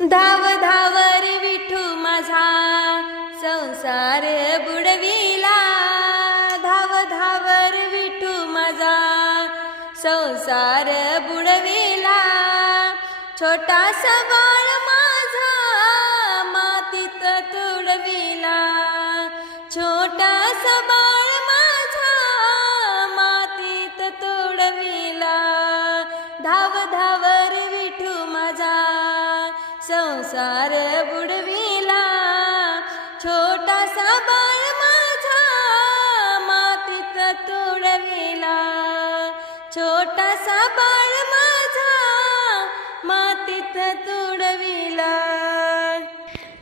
धाव धावर विठू माझा संसार बुडविला. धाव धावर विठू माझा संसार बुडविला. छोटासा छोटासा बाळ माझा मातीत तुडविला.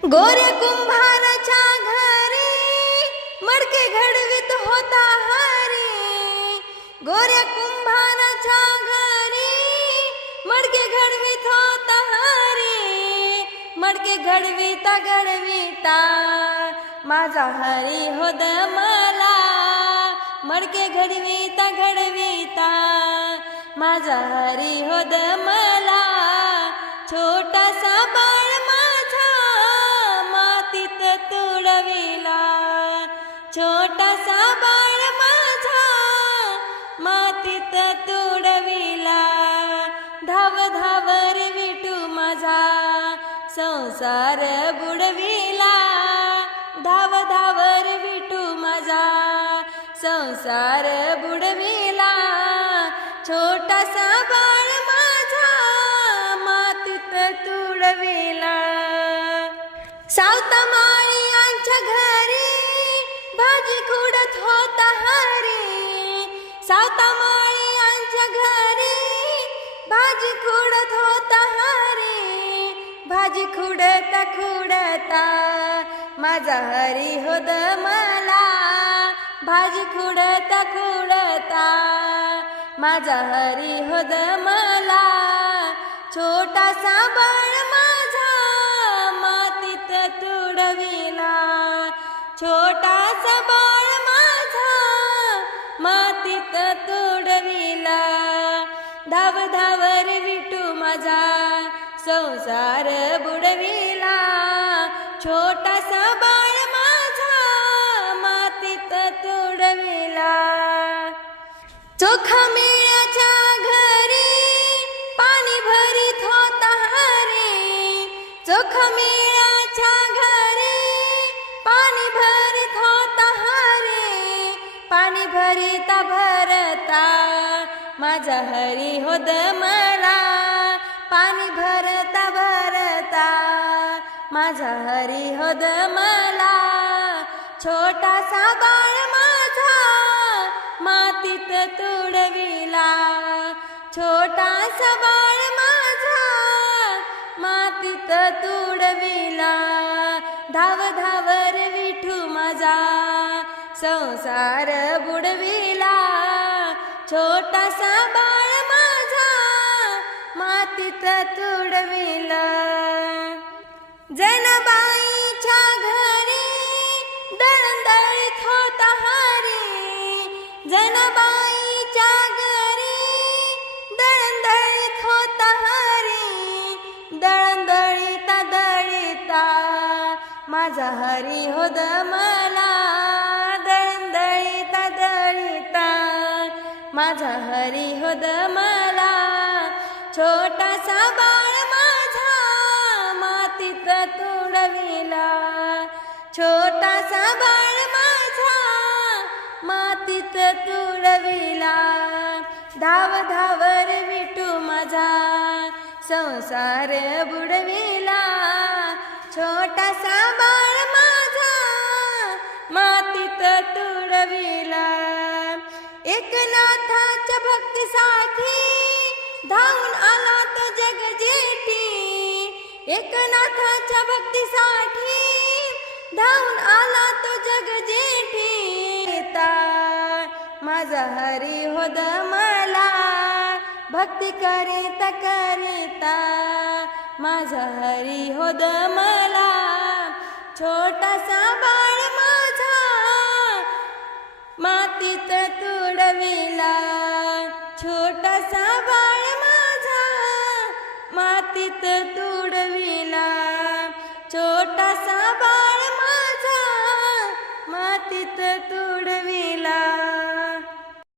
गोऱ्या कुंभाराच्या घरी मडके घडवीत होता हरी. गोऱ्या कुंभाराच्या घरी मडके घडवित होता हरी. मडके घडविता घडविता. माझा हरी होद मा मडके घडविता घडविता. माझा हरी होद मला. छोटासा बाळ माझा. मातीत तुडविला. छोटासा बाळ माझा. मातीत तुडविला. धाव धावर विटू माझा. संसार बुडवी संसार बुडविला. छोटासा बाळ माझा मातीत तुडविला. सावता माळी घरी भाजी खुडत होता हरी. सावता माळी घरी भाजी खुडत होता हरी. भाजी खुडता खुडता माझा हरी होद मला. भाजी खुडता खुडता माझा हरी होद मला. छोटासा बाळ माझा मातीत तुडविला. छोटासा बाळ माझा मातीत तुडविला. धाव धावर विटू माझा संसार बुडविला. छोटासा बाळ चोखा घरी पाणी भरीत होता हरी चोखमेळ्याच्या घरी पाणी भरीत होता हरी पाणी भरिता भरता माझा हरी होद मला. पाणी भरता भरता माझा हरी होद मला. छोटासा बाळ मातीत तुडविला. छोटासा बाळ माझा मातीत तुडविला. धाव धावर विठू माझा संसार बुडविला. छोटासा बाळ माझा मातीत तुडविला. जनबाई माझा हरी होद मला दळदळीता दळीता. माझा हरी होद मला छोटासा बाळ माझा मातीत तुडविला. छोटासा बाळ माझा मातीत तुडविला. धाव धावर विटू माझा संसार बुडविला. छोटासा बाळ मातीत तुडविला. एकनाथाच्या भक्तीसाठी धावून आला तो जग जेठी एकनाथाच्या भक्तीसाठी धावून आला तो जग जेठी माझा हरी होद मला. भक्ती करीता करीता माझा हरी होद मला. छोटासा बाळ चित तुडविला. छोटासा बाळ माझा मातीत तुडविला.